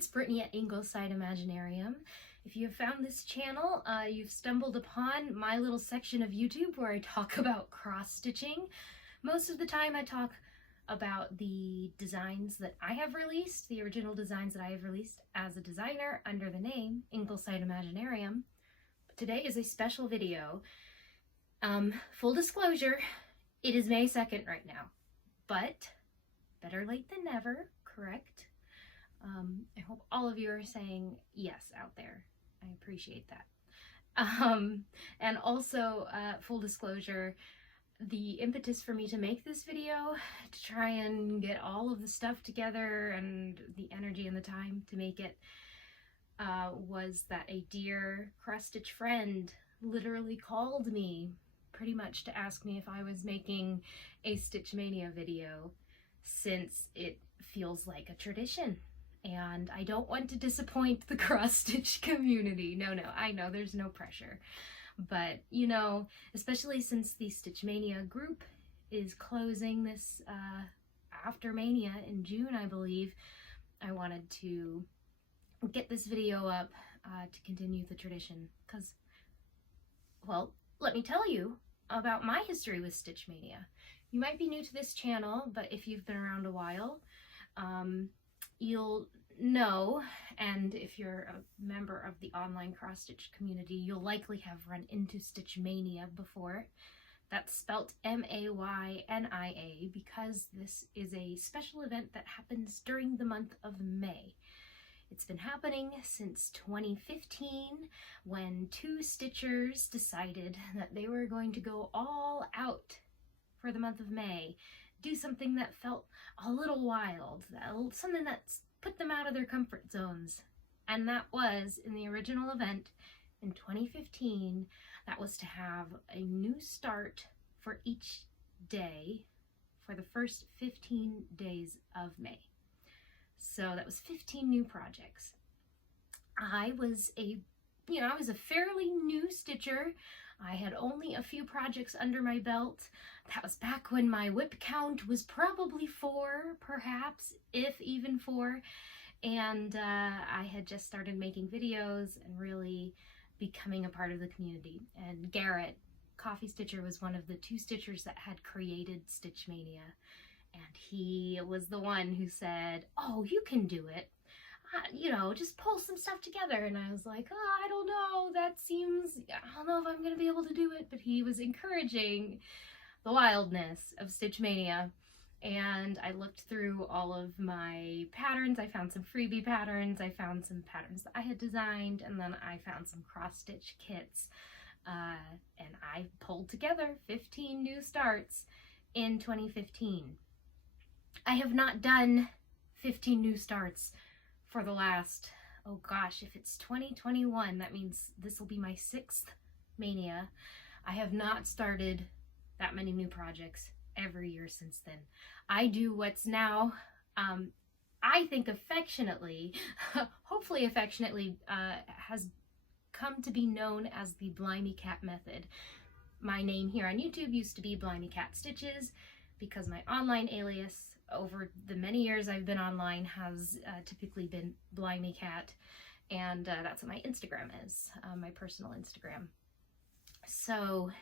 it's Brittany at Ingleside Imaginarium. If you have found this channel, you've stumbled upon my little section of YouTube where I talk about cross-stitching. Most of the time I talk about the designs that I have released, the original designs that I have released as a designer under the name Ingleside Imaginarium. But today is a special video. Full disclosure, it is May 2nd right now, but better late than never, correct? I hope all of you are saying yes out there. I appreciate that. And also, full disclosure, the impetus for me to make this video, to try and get all of the stuff together and the energy and the time to make it, was that a dear cross-stitch friend literally called me pretty much to ask me if I was making a Stitch Maynia video, since it feels like a tradition. And I don't want to disappoint the cross-stitch community. No, I know there's no pressure. But, you know, especially since the Stitch Maynia group is closing this after Mania in June, I believe, I wanted to get this video up to continue the tradition. Because, well, let me tell you about my history with Stitch Maynia. You might be new to this channel, but if you've been around a while, you'll know, and if you're a member of the online cross-stitch community, you'll likely have run into Stitch Maynia before. That's spelt M-A-Y-N-I-A because this is a special event that happens during the month of May. It's been happening since 2015 when two stitchers decided that they were going to go all out for the month of May, do something that felt a little wild, something that's put them out of their comfort zones. And that was, in the original event in 2015, that was to have a new start for each day for the first 15 days of May. So that was 15 new projects. I was a fairly new stitcher. I had only a few projects under my belt. That was back when my whip count was probably 4, perhaps, if even 4. And I had just started making videos and really becoming a part of the community. And Garrett, Coffee Stitcher, was one of the 2 stitchers that had created Stitch Maynia. And he was the one who said, "Oh, you can do it. You know, just pull some stuff together." And I was like, "Oh, I don't know, I don't know if I'm going to be able to do it." But he was encouraging the wildness of Stitch Maynia. And I looked through all of my patterns. I found some freebie patterns. I found some patterns that I had designed. And then I found some cross-stitch kits. And I pulled together 15 new starts in 2015. I have not done 15 new starts for the last, oh gosh, if it's 2021, that means this will be my 6th Mania. I have not started that many new projects every year since then. I do what's now, I think affectionately, hopefully affectionately, has come to be known as the Blimey Cat method. My name here on YouTube used to be Blimey Cat Stitches because my online alias over the many years I've been online has typically been Blimey Cat, and that's what my Instagram is, my personal Instagram. So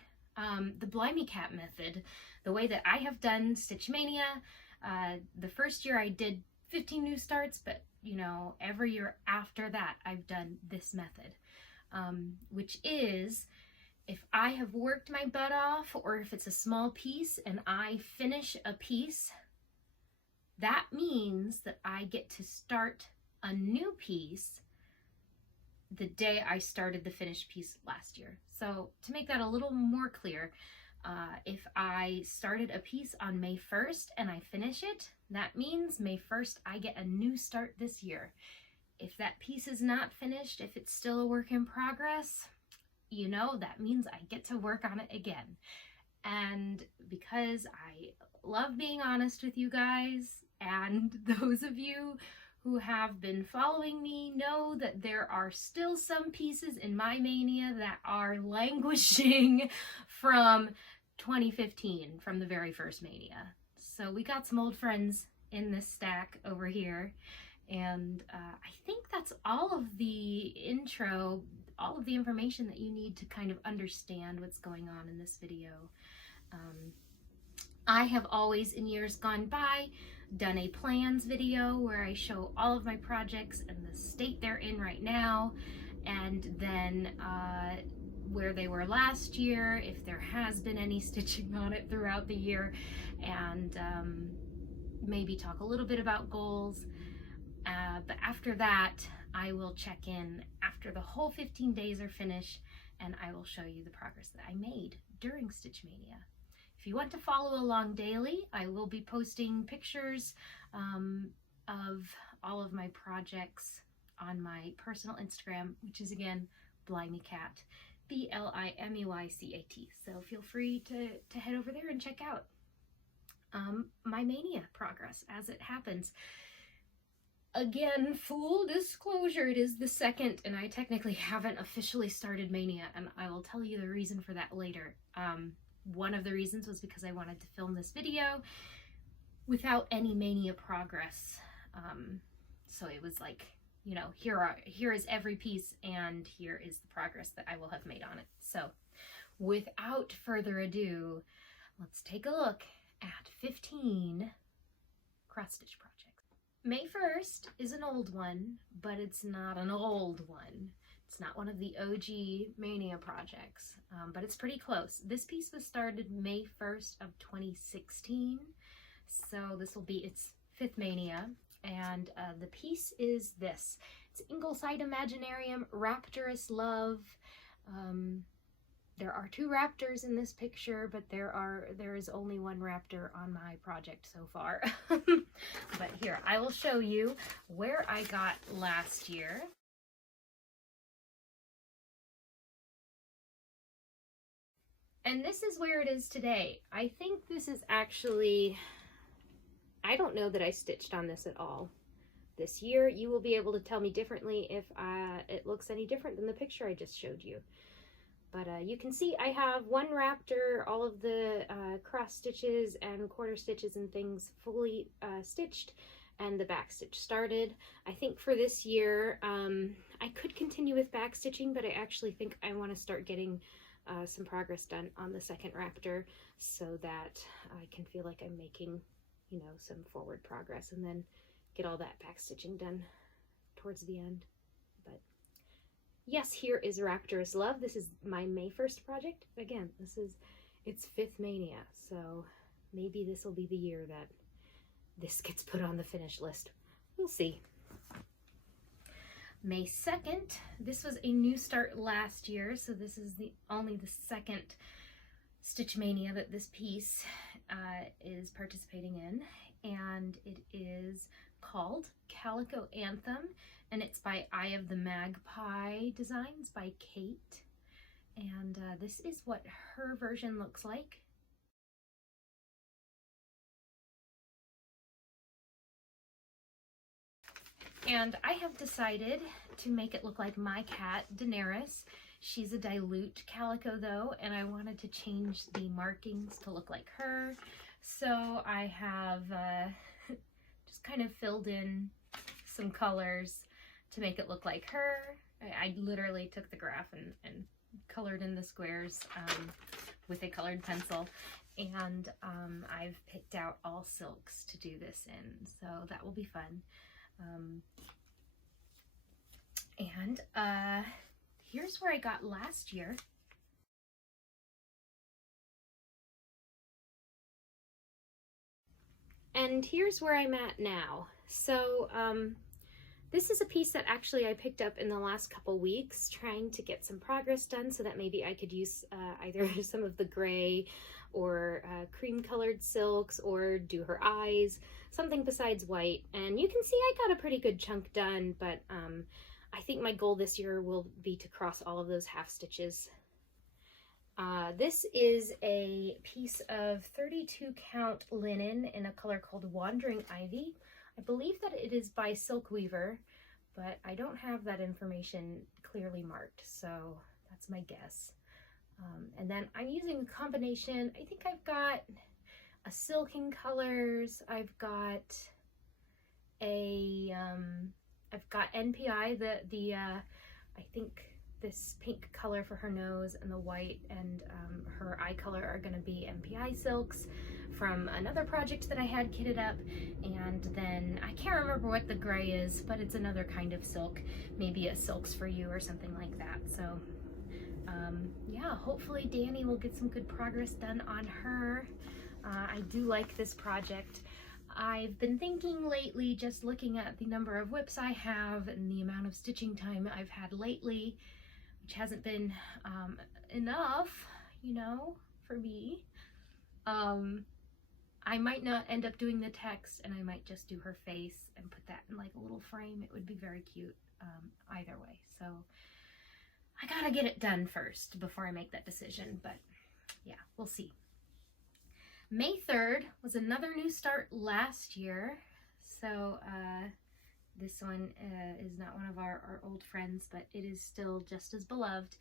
the Blimey Cat method, the way that I have done Stitch Maynia, the first year I did 15 new starts, but you know, every year after that I've done this method, which is, if I have worked my butt off, or if it's a small piece and I finish a piece, that means that I get to start a new piece the day I started the finished piece last year. So to make that a little more clear, if I started a piece on May 1st and I finish it, that means May 1st I get a new start this year. If that piece is not finished, if it's still a work in progress, you know, that means I get to work on it again. And because I love being honest with you guys, and those of you who have been following me know that there are still some pieces in my Mania that are languishing from 2015, from the very first Mania. So we got some old friends in this stack over here, And I think that's all of the intro, all of the information that you need to kind of understand what's going on in this video. I have always, in years gone by, done a plans video where I show all of my projects and the state they're in right now, and then where they were last year, if there has been any stitching on it throughout the year, and maybe talk a little bit about goals. But after that, I will check in after the whole 15 days are finished, and I will show you the progress that I made during Stitch Maynia. If you want to follow along daily, I will be posting pictures of all of my projects on my personal Instagram, which is again, BlimeyCat, BLIMEYCAT. So feel free to head over there and check out my mania progress as it happens. Again, full disclosure, it is the second, and I technically haven't officially started mania, and I will tell you the reason for that later. One of the reasons was because I wanted to film this video without any mania progress. So it was like, you know, here is every piece, and here is the progress that I will have made on it. So without further ado, let's take a look at 15 cross stitch projects. May 1st is an old one, but it's not an old one. It's not one of the OG mania projects, but it's pretty close. This piece was started May 1st of 2016, so this will be its 5th mania, and the piece is this. It's Ingleside Imaginarium, Raptorous Love. There are 2 raptors in this picture, but there is only 1 raptor on my project so far. But here, I will show you where I got last year. And this is where it is today. I think this is actually, I don't know that I stitched on this at all this year. You will be able to tell me differently if it looks any different than the picture I just showed you. But you can see I have 1 raptor, all of the cross stitches and quarter stitches and things fully stitched, and the back stitch started. I think for this year, I could continue with back stitching, but I actually think I want to start getting some progress done on the 2nd raptor so that I can feel like I'm making, you know, some forward progress, and then get all that back stitching done towards the end. But yes, here is Raptorous Love. This is my May 1st project. Again, this is its 5th mania, so maybe this will be the year that this gets put on the finish list. We'll see. May 2nd, this was a new start last year, so this is only the 2nd Stitch Maynia that this piece is participating in, and it is called Calico Anthem, and it's by Eye of the Magpie Designs by Kate, and this is what her version looks like. And I have decided to make it look like my cat, Daenerys. She's a dilute calico though, and I wanted to change the markings to look like her. So I have just kind of filled in some colors to make it look like her. I literally took the graph and colored in the squares with a colored pencil. And I've picked out all silks to do this in, so that will be fun. Here's where I got last year. And here's where I'm at now. So this is a piece that actually I picked up in the last couple weeks, trying to get some progress done so that maybe I could use either some of the gray or cream colored silks, or do her eyes, something besides white. And you can see I got a pretty good chunk done, but I think my goal this year will be to cross all of those half stitches. This is a piece of 32 count linen in a color called Wandering Ivy. I believe that it is by Silk Weaver, but I don't have that information clearly marked, so that's my guess. And then I'm using a combination. I think I've got a silk in colors, I've got I've got NPI, I think this pink color for her nose and the white and her eye color are going to be MPI silks from another project that I had kitted up, and then I can't remember what the gray is, but it's another kind of silk, maybe a Silks for You or something like that. So yeah, hopefully Danny will get some good progress done on her. I do like this project. I've been thinking lately, just looking at the number of whips I have and the amount of stitching time I've had lately, which hasn't been enough, you know, for me. I might not end up doing the text, and I might just do her face and put that in like a little frame. It would be very cute either way. So I gotta get it done first before I make that decision, but yeah, we'll see. May 3rd was another new start last year. So this one is not one of our old friends, but it is still just as beloved.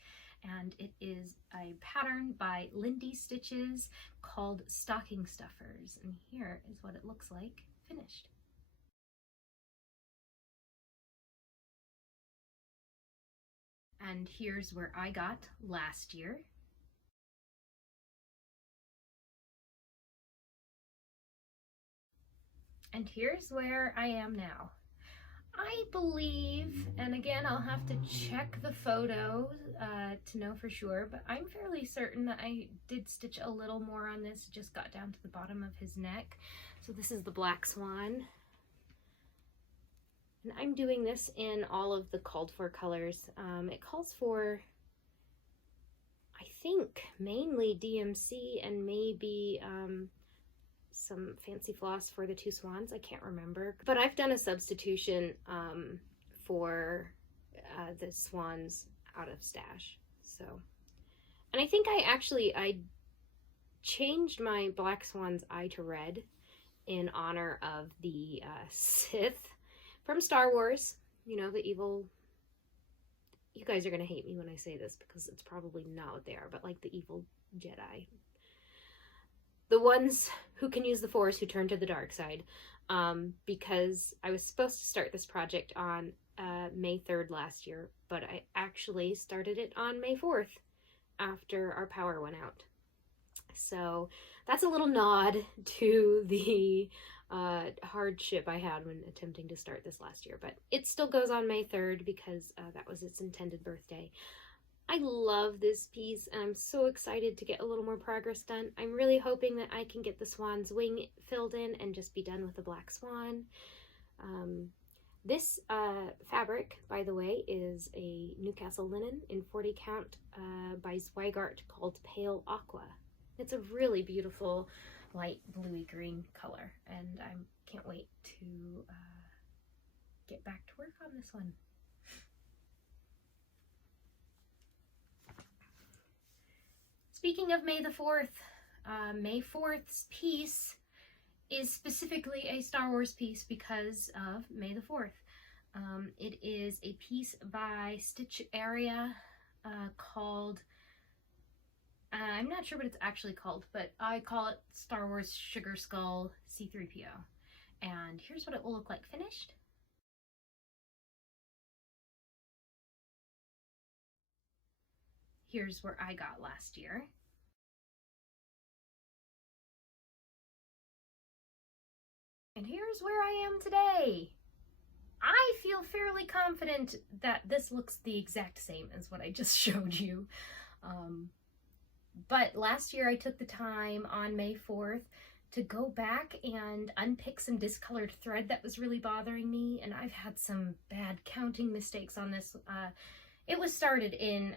And it is a pattern by Lindy Stitches called Stocking Stuffers. And here is what it looks like finished. And here's where I got last year. And here's where I am now. I believe, and again, I'll have to check the photos to know for sure, but I'm fairly certain that I did stitch a little more on this, just got down to the bottom of his neck. So this is the Black Swan. And I'm doing this in all of the called for colors. It calls for, I think, mainly DMC and maybe some fancy floss for the two swans. I can't remember, but I've done a substitution for the swans out of stash. So, and I think I changed my Black Swan's eye to red in honor of the Sith from Star Wars. You know, the evil, you guys are gonna hate me when I say this because it's probably not what they are, but like the evil Jedi, the ones who can use the Force, who turn to the dark side, because I was supposed to start this project on May 3rd last year, but I actually started it on May 4th after our power went out. So that's a little nod to the hardship I had when attempting to start this last year, but it still goes on May 3rd because that was its intended birthday. I love this piece, and I'm so excited to get a little more progress done. I'm really hoping that I can get the swan's wing filled in and just be done with the Black Swan. This fabric, by the way, is a Newcastle linen in 40 count by Zweigart called Pale Aqua. It's a really beautiful light bluey green color, and I can't wait to get back to work on this one. Speaking of May the 4th, May 4th's piece is specifically a Star Wars piece because of May the 4th. It is a piece by Stitcharea called, I'm not sure what it's actually called, but I call it Star Wars Sugar Skull C-3PO. And here's what it will look like finished. Here's where I got last year. And here's where I am today. I feel fairly confident that this looks the exact same as what I just showed you. But last year I took the time on May 4th to go back and unpick some discolored thread that was really bothering me, and I've had some bad counting mistakes on this. It was started in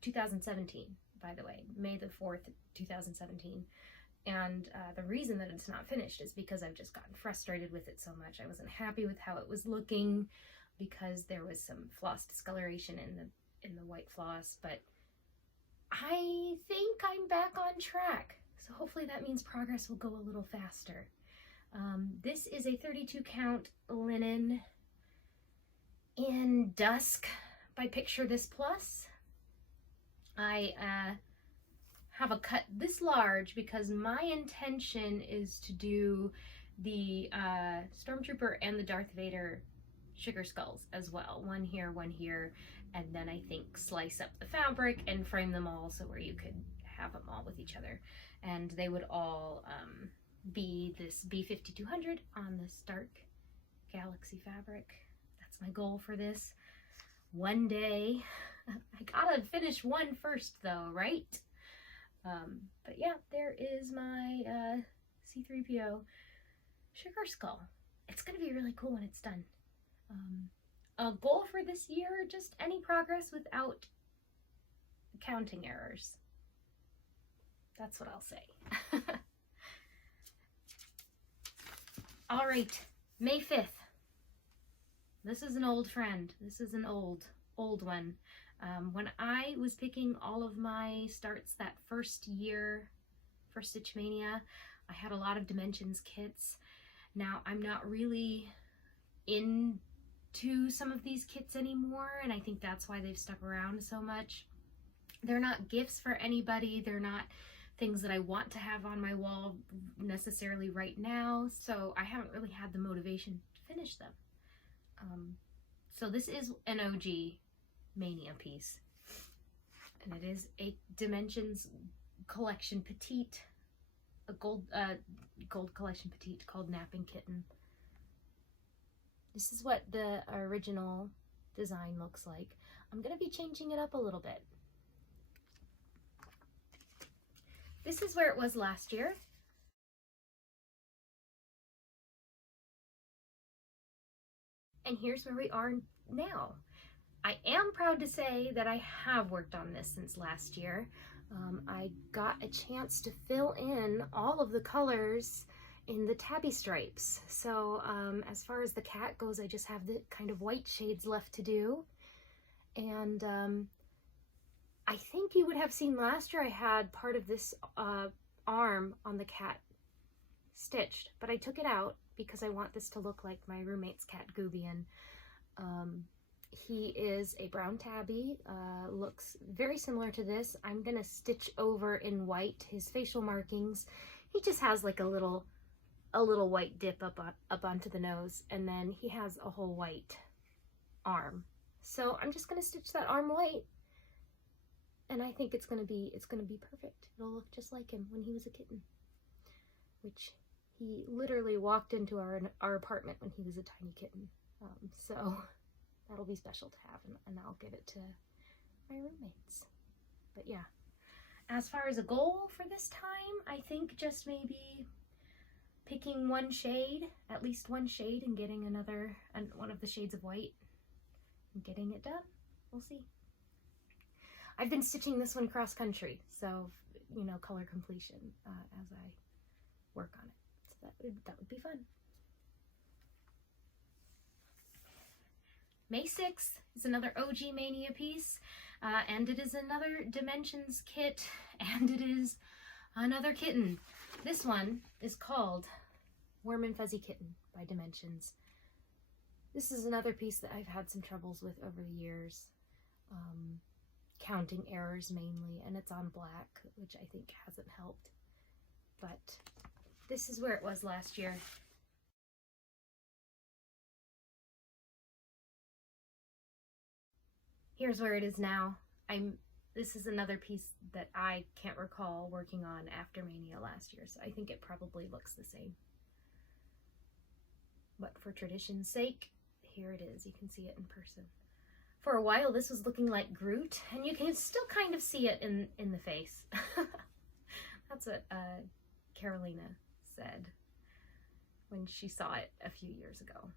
2017, by the way, May the 4th, 2017. And the reason that it's not finished is because I've just gotten frustrated with it so much. I wasn't happy with how it was looking because there was some floss discoloration in the white floss, but I think I'm back on track. So hopefully that means progress will go a little faster. This is a 32 count linen in Dusk by Picture This Plus. I have a cut this large because my intention is to do the Stormtrooper and the Darth Vader sugar skulls as well. One here, and then I think slice up the fabric and frame them all so where you could have them all with each other. And they would all be this B5200 on this dark galaxy fabric. That's my goal for this. One day. I gotta finish one first though, right? But yeah, there is my C-3PO sugar skull. It's gonna be really cool when it's done. A goal for this year, just any progress without counting errors. That's what I'll say. All right, May 5th. This is an old friend. This is an old one. When I was picking all of my starts that first year for Stitch Maynia, I had a lot of Dimensions kits. Now, I'm not really into some of these kits anymore, and I think that's why they've stuck around so much. They're not gifts for anybody. They're not things that I want to have on my wall necessarily right now, so I haven't really had the motivation to finish them. So this is an OG Mania piece, and it is a Dimensions collection petite, a gold collection petite called Napping Kitten. This is what the original design looks like. I'm going to be changing it up a little bit. This is where it was last year. And here's where we are now. I am proud to say that I have worked on this since last year. I got a chance to fill in all of the colors in the tabby stripes. So as far as the cat goes, I just have the kind of white shades left to do. And I think you would have seen last year I had part of this arm on the cat stitched, but I took it out because I want this to look like my roommate's cat, Goobian. He is a brown tabby, looks very similar to this. I'm gonna stitch over in white his facial markings. He just has like a little white dip up onto the nose, and then he has a whole white arm. So I'm just gonna stitch that arm white, and I think it's gonna be perfect. It'll look just like him when he was a kitten, which he literally walked into our apartment when he was a tiny kitten. So that'll be special to have, and I'll give it to my roommates. But yeah, as far as a goal for this time, I think just maybe picking one shade, at least one shade, and getting one of the shades of white and getting it done. We'll see. I've been stitching this one cross country, so, you know, color completion as I work on it. So that would be fun. May 6th is another OG Mania piece, and it is another Dimensions kit, and it is another kitten. This one is called Warm and Fuzzy Kitten by Dimensions. This is another piece that I've had some troubles with over the years, counting errors mainly, and it's on black, which I think hasn't helped. But this is where it was last year. Here's where it is now. This is another piece that I can't recall working on after Mania last year, so I think it probably looks the same. But for tradition's sake, here it is. You can see it in person. For a while, this was looking like Groot, and you can still kind of see it in the face. That's what Carolina said when she saw it a few years ago.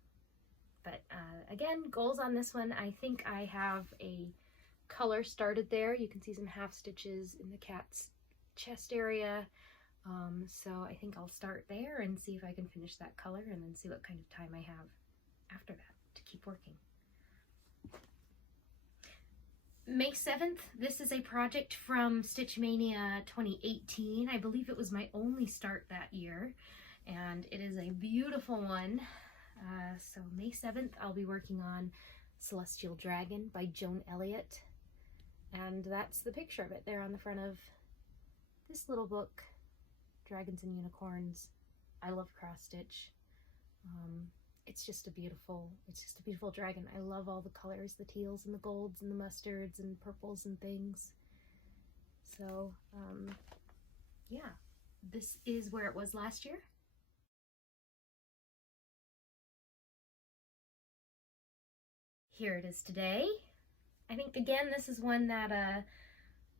But again, goals on this one, I think I have a color started there. You can see some half stitches in the cat's chest area. So I think I'll start there and see if I can finish that color, and then see what kind of time I have after that to keep working. May 7th, this is a project from Stitch Maynia 2018. I believe it was my only start that year, and it is a beautiful one. So May 7th, I'll be working on Celestial Dragon by Joan Elliott, and that's the picture of it there on the front of this little book, Dragons and Unicorns I love cross stitch. It's just a beautiful dragon. I love all the colors, the teals and the golds and the mustards and purples and things. So, yeah, this is where it was last year. Here it is today. I think, again, this is one that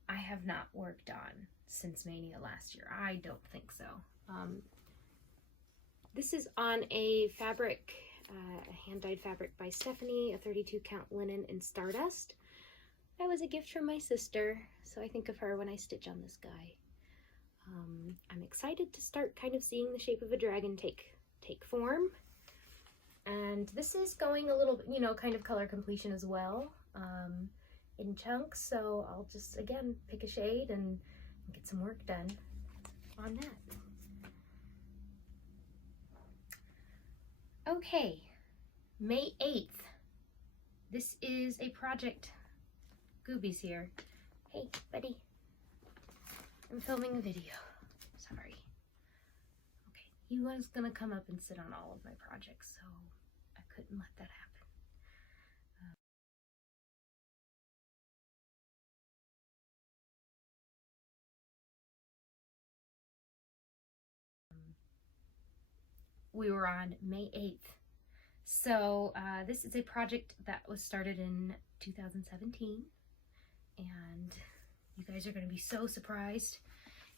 I have not worked on since Mania last year. I don't think so. This is on a fabric, a hand-dyed fabric by Stephanie, a 32 count linen in Stardust. That was a gift from my sister, so I think of her when I stitch on this guy. I'm excited to start kind of seeing the shape of a dragon take form. And this is going a little, you know, kind of color completion as well, in chunks. So I'll just, again, pick a shade and get some work done on that. Okay, May 8th. This is a project. Gooby's here. Hey, buddy. I'm filming a video. Sorry. Okay, he was gonna come up and sit on all of my projects, so I couldn't let that happen. We were on May 8th. So this is a project that was started in 2017, and you guys are going to be so surprised.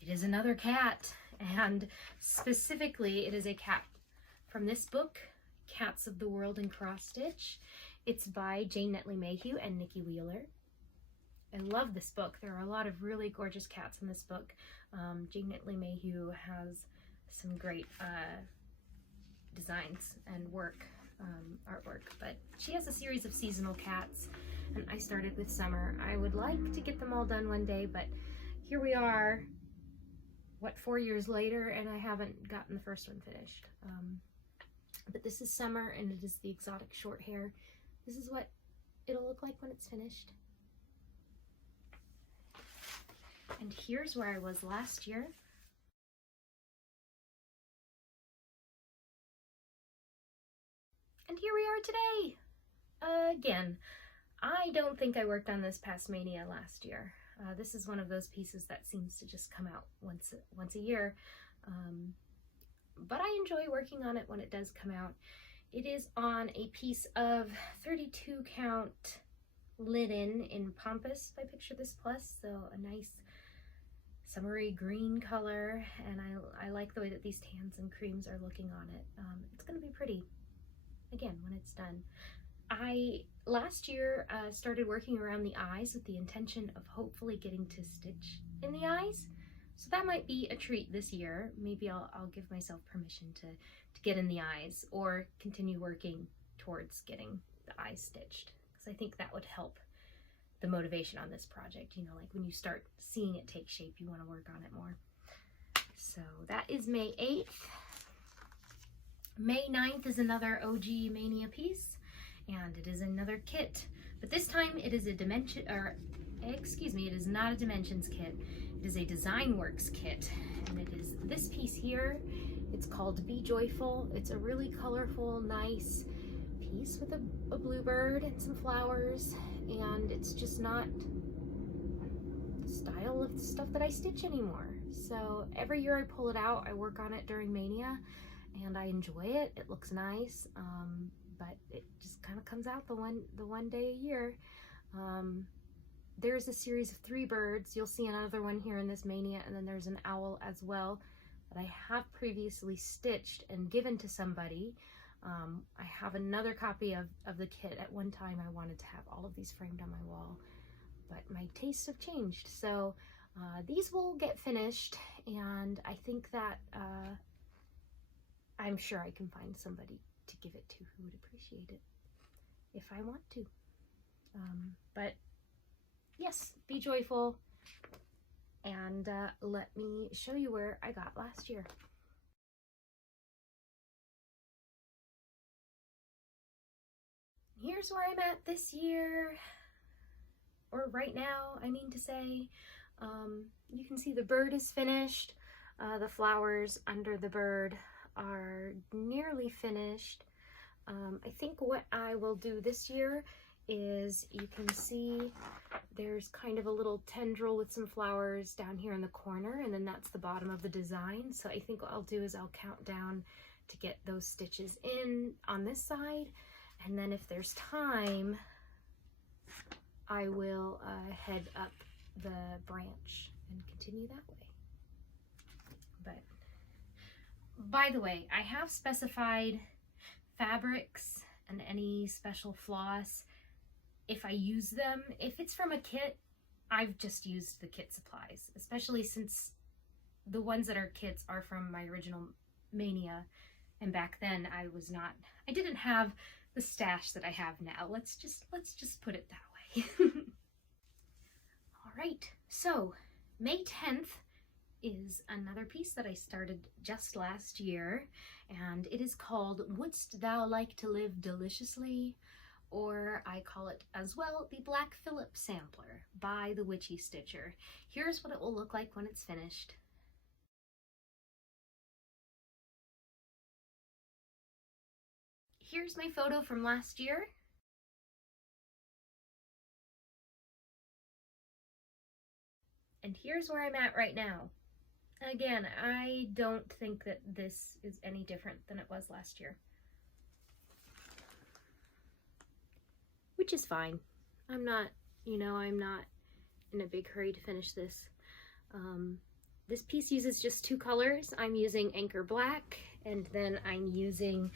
It is another cat, and specifically it is a cat from this book, Cats of the World in Cross Stitch. It's by Jane Netley Mayhew and Nikki Wheeler. I love this book. There are a lot of really gorgeous cats in this book. Jane Netley Mayhew has some great designs and work, artwork, but she has a series of seasonal cats, and I started with summer. I would like to get them all done one day, but here we are, what, 4 years later, and I haven't gotten the first one finished. But this is summer, and it is the exotic short hair. This is what it'll look like when it's finished. And here's where I was last year. And here we are today. Again, I don't think I worked on this past Mania last year. This is one of those pieces that seems to just come out once a year. But I enjoy working on it when it does come out. It is on a piece of 32 count linen in Pampas by Picture This Plus, so a nice summery green color, and I like the way that these tans and creams are looking on it. It's going to be pretty, again, when it's done. I, last year, started working around the eyes with the intention of hopefully getting to stitch in the eyes. So that might be a treat this year. Maybe I'll give myself permission to get in the eyes, or continue working towards getting the eyes stitched, because I think that would help the motivation on this project. You know, like when you start seeing it take shape, you want to work on it more. So that is May 8th. May 9th is another OG Mania piece, and it is another kit, but this time it is a dimension, or excuse me, it is not a dimensions kit. It is a Design Works kit, and it is this piece here. It's called Be Joyful. It's a really colorful, nice piece with a bluebird and some flowers, and it's just not the style of the stuff that I stitch anymore. So every year I pull it out, I work on it during Mania, and I enjoy it. It looks nice, but it just kind of comes out the one day a year. There's a series of 3 birds. You'll see another one here in this Mania, and then there's an owl as well that I have previously stitched and given to somebody. I have another copy of the kit. At one time I wanted to have all of these framed on my wall, but my tastes have changed. So these will get finished, and I think that I'm sure I can find somebody to give it to who would appreciate it if I want to. But yes, be joyful, and let me show you where I got last year. Here's where I'm at this year, or right now, I mean to say. You can see the bird is finished. The flowers under the bird are nearly finished. I think what I will do this year is, you can see there's kind of a little tendril with some flowers down here in the corner, and then that's the bottom of the design. So I think what I'll do is I'll count down to get those stitches in on this side, and then if there's time, I will head up the branch and continue that way. But by the way, I have specified fabrics and any special floss if I use them. If it's from a kit, I've just used the kit supplies, especially since the ones that are kits are from my original Mania, and back then I didn't have the stash that I have now. Let's just put it that way. All right, so May 10th is another piece that I started just last year, and it is called Wouldst Thou Like to Live Deliciously? Or I call it as well the Black Phillip Sampler by the Witchy Stitcher. Here's what it will look like when it's finished. Here's my photo from last year. And here's where I'm at right now. Again, I don't think that this is any different than it was last year. Which is fine. I'm not in a big hurry to finish this. This piece uses just two colors. I'm using Anchor Black, and then I'm using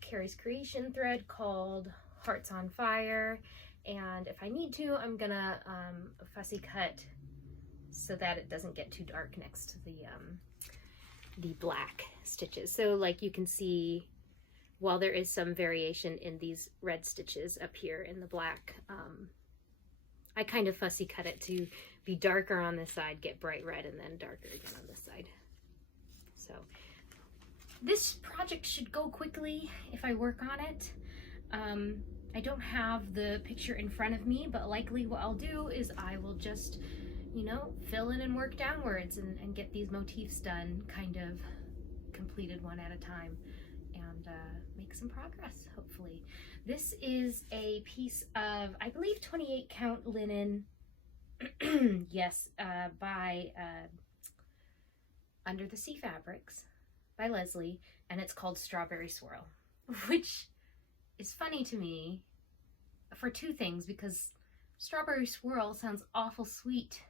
Carrie's Creation thread called Hearts on Fire. And if I need to, I'm gonna fussy cut so that it doesn't get too dark next to the black stitches. So like you can see, while there is some variation in these red stitches up here in the black, I kind of fussy cut it to be darker on this side, get bright red, and then darker again on this side. So this project should go quickly if I work on it. I don't have the picture in front of me, but likely what I'll do is I will just, fill in and work downwards and get these motifs done, kind of completed one at a time, and make some progress, hopefully. This is a piece of, I believe, 28 count linen, yes, by Under the Sea Fabrics by Leslie, and it's called Strawberry Swirl, which is funny to me for two things, because Strawberry Swirl sounds awful sweet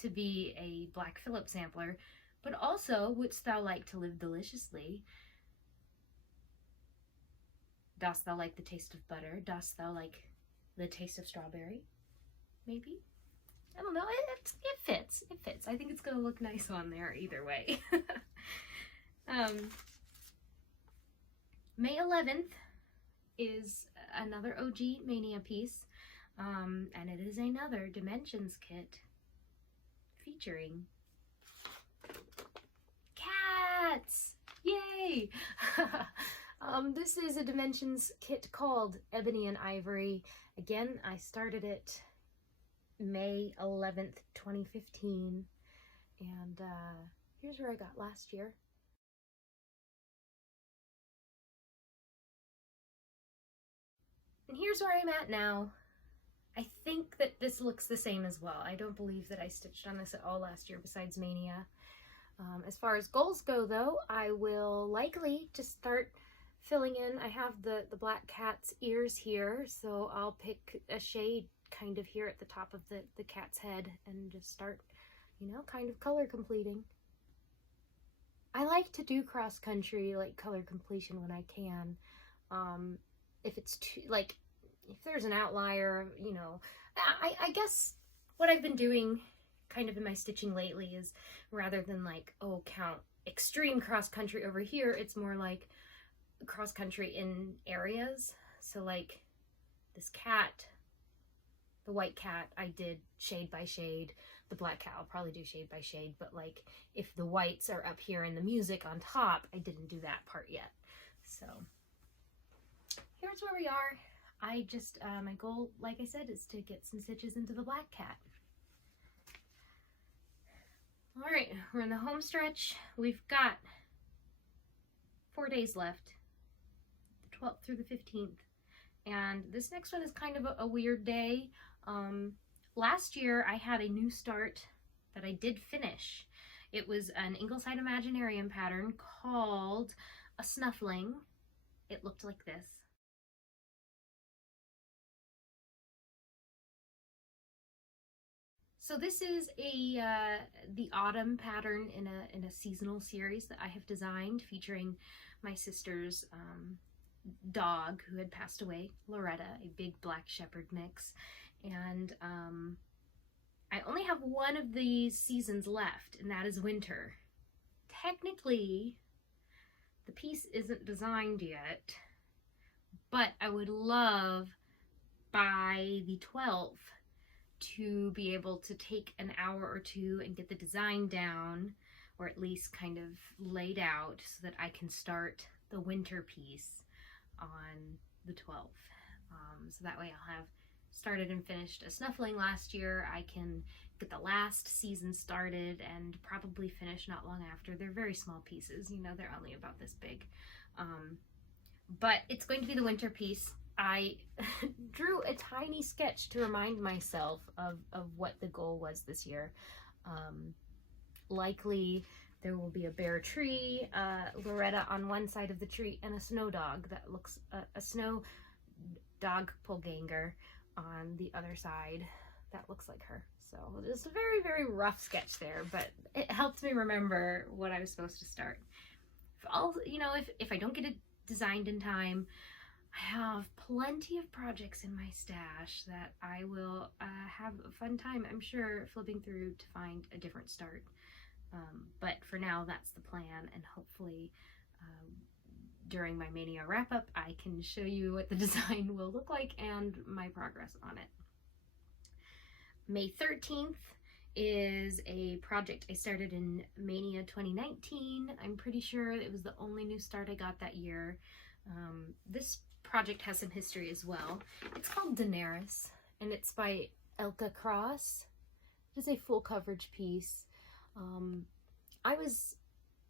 to be a Black Phillip sampler, but also, wouldst thou like to live deliciously? Dost thou like the taste of butter? Dost thou like the taste of strawberry? Maybe? I don't know. It fits. It fits. I think it's going to look nice on there either way. May 11th is another OG Mania piece, and it is another Dimensions kit featuring cats! Yay! This is a Dimensions kit called Ebony and Ivory. Again, I started it May 11th, 2015, and here's where I got last year. And here's where I'm at now. I think that this looks the same as well. I don't believe that I stitched on this at all last year besides Mania. As far as goals go though, I will likely just start filling in. I have the black cat's ears here, so I'll pick a shade kind of here at the top of the cat's head and just start, kind of color completing. I like to do cross country, like color completion when I can. If it's too, like, if there's an outlier, I guess what I've been doing kind of in my stitching lately is, rather than like, oh, count extreme cross country over here, it's more like cross country in areas. So like this cat, the white cat, I did shade by shade. The black cat I'll probably do shade by shade, but like if the whites are up here in the music on top, I didn't do that part yet. So here's where we are. I just, my goal, like I said, is to get some stitches into the black cat. All right, we're in the home stretch. We've got 4 days left, the 12th through the 15th. And this next one is kind of a weird day. Last year I had a new start that I did finish. It was an Ingleside Imaginarium pattern called a Snuffling. It looked like this. So this is the autumn pattern in a seasonal series that I have designed, featuring my sister's dog who had passed away, Loretta, a big black shepherd mix. And I only have one of these seasons left, and that is winter. Technically, the piece isn't designed yet, but I would love by the 12th to be able to take an hour or two and get the design down, or at least kind of laid out, so that I can start the winter piece on the 12th. So that way I'll have started and finished a Snuffling last year. I can get the last season started and probably finish not long after. They're very small pieces, you know, they're only about this big. But it's going to be the winter piece. I drew a tiny sketch to remind myself of what the goal was this year. Likely there will be a bare tree, Loretta on one side of the tree, and a snow dog that looks, a snow dog pullganger on the other side that looks like her. So it's a very, very rough sketch there, but it helped me remember what I was supposed to start. If I don't get it designed in time, I have plenty of projects in my stash that I will have a fun time, I'm sure, flipping through to find a different start. But for now, that's the plan, and hopefully during my Mania wrap-up, I can show you what the design will look like and my progress on it. May 13th is a project I started in Mania 2019. I'm pretty sure it was the only new start I got that year. This project has some history as well. It's called Daenerys, and it's by lkacross. It is a full coverage piece. I was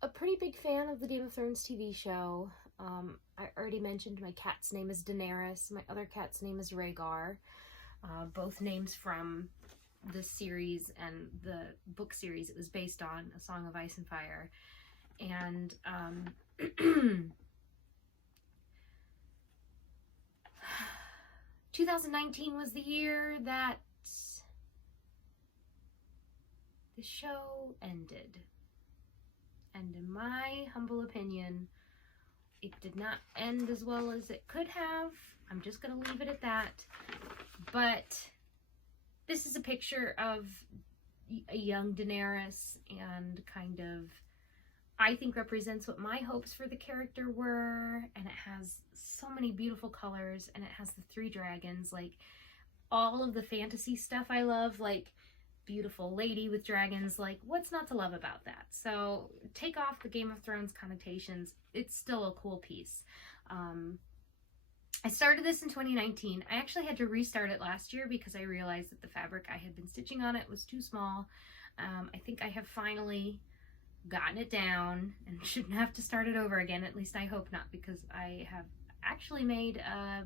a pretty big fan of the Game of Thrones TV show. I already mentioned my cat's name is Daenerys. My other cat's name is Rhaegar. Both names from the series and the book series it was based on, A Song of Ice and Fire. And 2019 was the year that the show ended. And in my humble opinion, it did not end as well as it could have. I'm just going to leave it at that. But this is a picture of a young Daenerys, and kind of, I think, represents what my hopes for the character were. And it has so many beautiful colors, and it has the 3 dragons, like all of the fantasy stuff I love, like beautiful lady with dragons, like what's not to love about that? So take off the Game of Thrones connotations, it's still a cool piece. I started this in 2019. I actually had to restart it last year because I realized that the fabric I had been stitching on it was too small. I think I have finally gotten it down and shouldn't have to start it over again. At least I hope not, because I have actually made a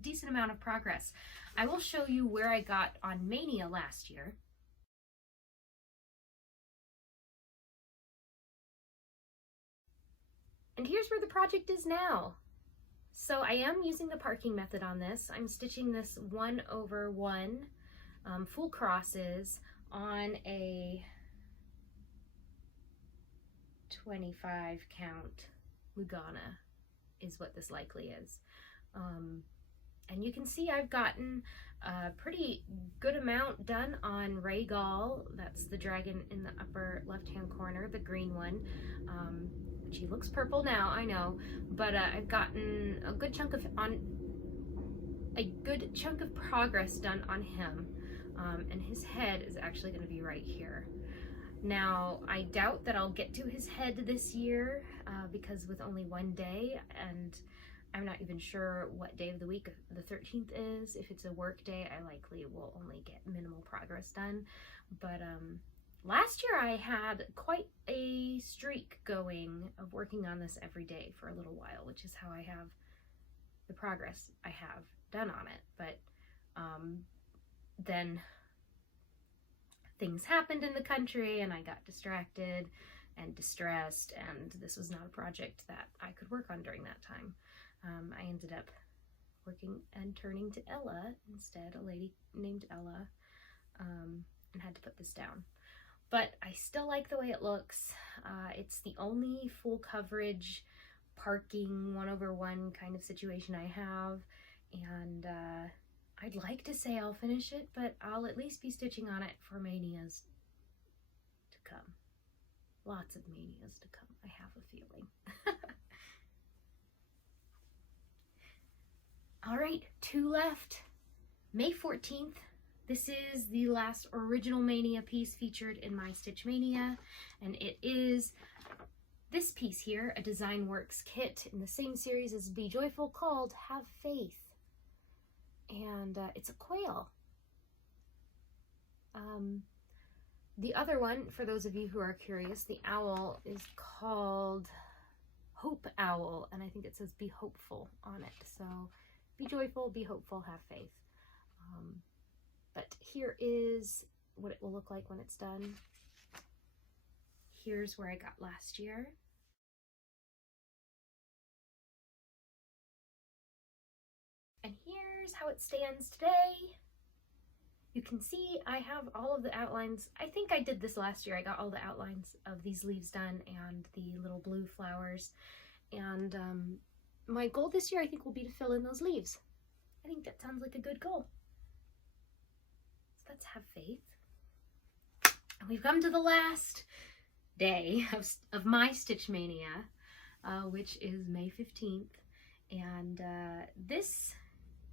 decent amount of progress. I will show you where I got on Mania last year. And here's where the project is now. So I am using the parking method on this. I'm stitching this 1/1 full crosses on a 25 count Lugana is what this likely is. And you can see I've gotten a pretty good amount done on Rhaegal. That's the dragon in the upper left-hand corner, the green one. She looks purple now, I know, but I've gotten a good chunk of progress done on him, and his head is actually going to be right here. Now, I doubt that I'll get to his head this year because with only one day, and I'm not even sure what day of the week the 13th is. If it's a work day, I likely will only get minimal progress done. But last year I had quite a streak going of working on this every day for a little while, which is how I have the progress I have done on it. But then things happened in the country and I got distracted and distressed, and this was not a project that I could work on during that time. I ended up working and turning to Ella instead, a lady named Ella, and had to put this down. But I still like the way it looks. It's the only full coverage parking 1/1 kind of situation I have, and I'd like to say I'll finish it, but I'll at least be stitching on it for manias to come. Lots of manias to come, I have a feeling. All right, 2 left. May 14th. This is the last original Mania piece featured in my Stitch Maynia, and it is this piece here, a Design Works kit in the same series as Be Joyful, called Have Faith. And it's a quail. The other one, for those of you who are curious, the owl is called Hope Owl, and I think it says Be Hopeful on it. So be joyful, be hopeful, have faith. But here is what it will look like when it's done. Here's where I got last year. And here's how it stands today. You can see I have all of the outlines. I think I did this last year. I got all the outlines of these leaves done and the little blue flowers. And my goal this year, I think, will be to fill in those leaves. I think that sounds like a good goal. So let's have faith. And we've come to the last day of my Stitch Maynia, which is May 15th. And this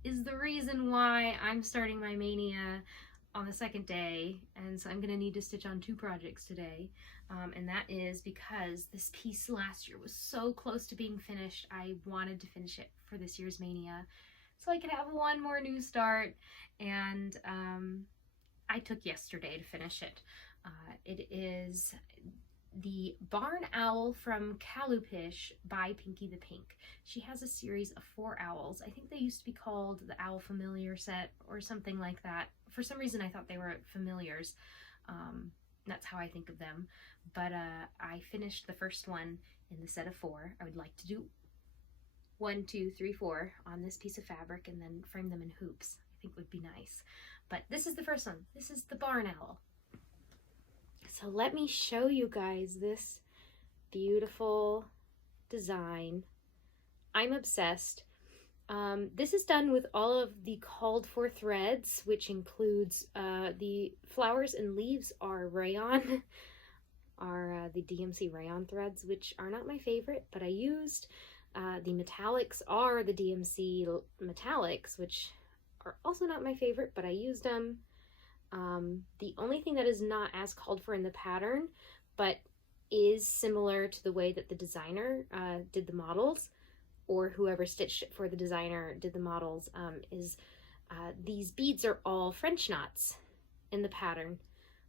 is the reason why I'm starting my Mania on the second day, and so I'm going to need to stitch on 2 projects today, and that is because this piece last year was so close to being finished. I wanted to finish it for this year's Mania so I could have one more new start, and I took yesterday to finish it. It is the Barn Owl from Calico by pinkythepink. She has a series of 4 owls. I think they used to be called the Owl Familiar set or something like that. For some reason I thought they were familiars. That's how I think of them. But I finished the first one in the set of 4. I would like to do 1, 2, 3, 4 on this piece of fabric and then frame them in hoops. I think would be nice. But this is the first one. This is the Barn Owl. So let me show you guys this beautiful design. I'm obsessed. This is done with all of the called for threads, which includes the flowers and leaves are rayon, the DMC rayon threads, which are not my favorite, but I used. The metallics are the DMC metallics, which are also not my favorite, but I used them. The only thing that is not as called for in the pattern, but is similar to the way that the designer did the models, or whoever stitched it for the designer did the models, is these beads are all French knots in the pattern.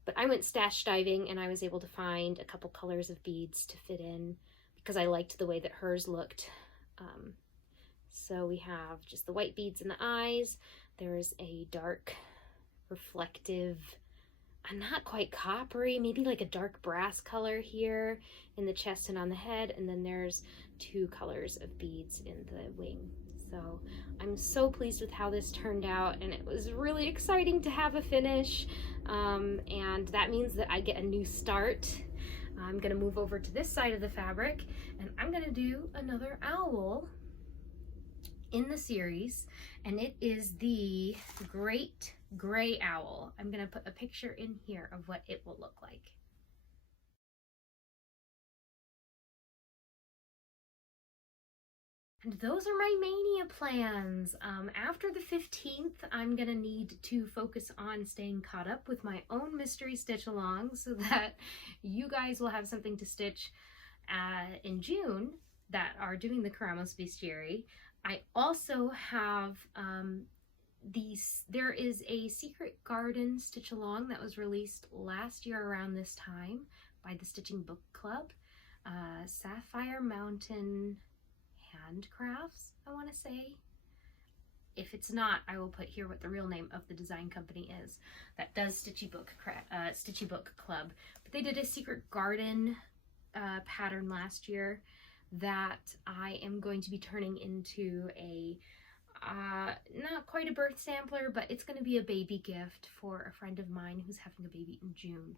But I went stash diving and I was able to find a couple colors of beads to fit in because I liked the way that hers looked. So we have just the white beads in the eyes. There's a dark reflective, not quite coppery, maybe like a dark brass color here in the chest and on the head, and then there's 2 colors of beads in the wing. So I'm so pleased with how this turned out, and it was really exciting to have a finish, and that means that I get a new start. I'm gonna move over to this side of the fabric and I'm gonna do another owl in the series, and it is the Great Gray Owl. I'm going to put a picture in here of what it will look like. And those are my Mania plans. After the 15th, I'm going to need to focus on staying caught up with my own mystery stitch along so that you guys will have something to stitch in June that are doing the Karamos Bestiary. I also have there is a Secret Garden Stitch Along that was released last year around this time by the Stitching Book Club. Sapphire Mountain Handcrafts, I want to say. If it's not, I will put here what the real name of the design company is that does Stitchy Book Club. But they did a Secret Garden pattern last year that I am going to be turning into a not quite a birth sampler, but it's going to be a baby gift for a friend of mine who's having a baby in June.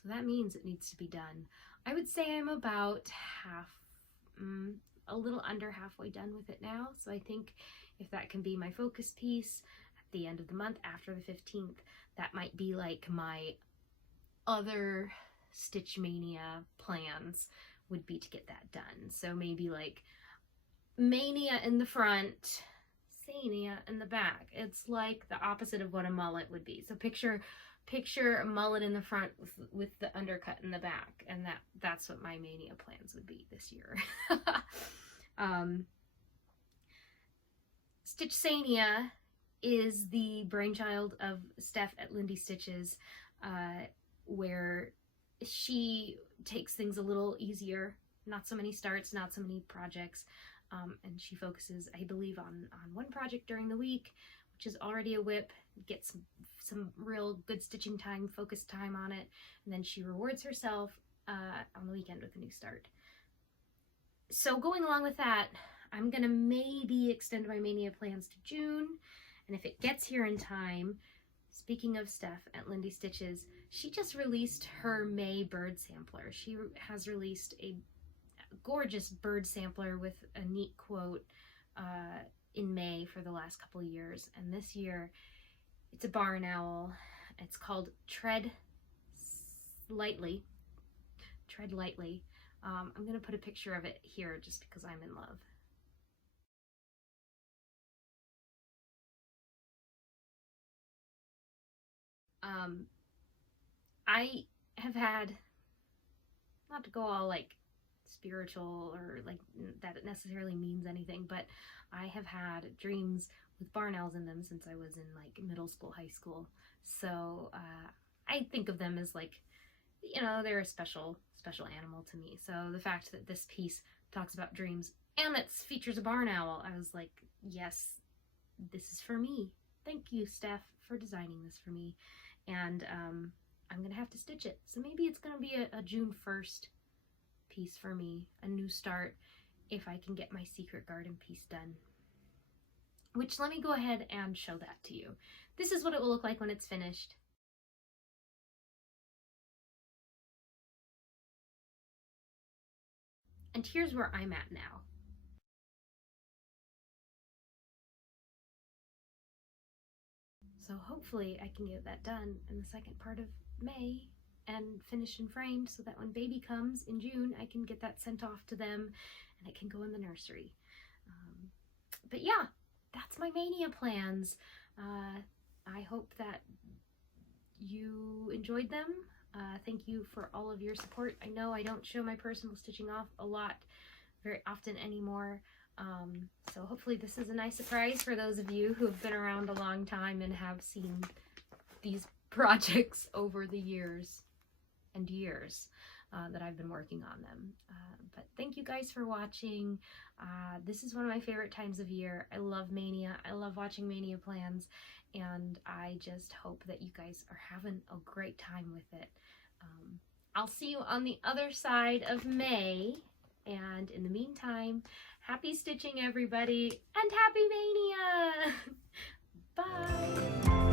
So that means it needs to be done. I would say I'm about a little under halfway done with it now. So I think if that can be my focus piece at the end of the month after the 15th, that might be like my other Stitch Mania plans would be to get that done. So maybe like Mania in the front, Sania in the back. It's like the opposite of what a mullet would be. So picture a mullet in the front with the undercut in the back, and that's what my Mania plans would be this year. Stitcharea is the brainchild of Steph at Lindy Stitches, where she takes things a little easier, not so many starts, not so many projects, and she focuses, I believe, on one project during the week, which is already a whip, gets some real good stitching time, focused time on it, and then she rewards herself on the weekend with a new start. So going along with that, I'm gonna maybe extend my Mania plans to June, and if it gets here in time, speaking of Steph at Lindy Stitches, she just released her May bird sampler. She has released a gorgeous bird sampler with a neat quote in May for the last couple of years, and this year it's a barn owl. It's called Tread Lightly. Tread Lightly. I'm gonna put a picture of it here just because I'm in love. I have had, not to go all like spiritual or like that it necessarily means anything, but I have had dreams with barn owls in them since I was in like middle school, high school. So I think of them as like, you know, they're a special animal to me. So the fact that this piece talks about dreams and it features a barn owl, I was like, yes, this is for me. Thank you, Steph, for designing this for me. And I'm gonna have to stitch it. So maybe it's gonna be a June 1st piece for me, a new start, if I can get my Secret Garden piece done. Which, let me go ahead and show that to you. This is what it will look like when it's finished. And here's where I'm at now. So hopefully I can get that done in the second part of May and finished and framed so that when baby comes in June, I can get that sent off to them and it can go in the nursery. But yeah, that's my Mania plans. I hope that you enjoyed them. Thank you for all of your support. I know I don't show my personal stitching off a lot very often anymore. So hopefully this is a nice surprise for those of you who have been around a long time and have seen these projects over the years and years that I've been working on them. But thank you guys for watching. This is one of my favorite times of year. I love Mania. I love watching Mania plans, and I just hope that you guys are having a great time with it. I'll see you on the other side of May, and in the meantime, happy stitching, everybody, and happy Mania! Bye!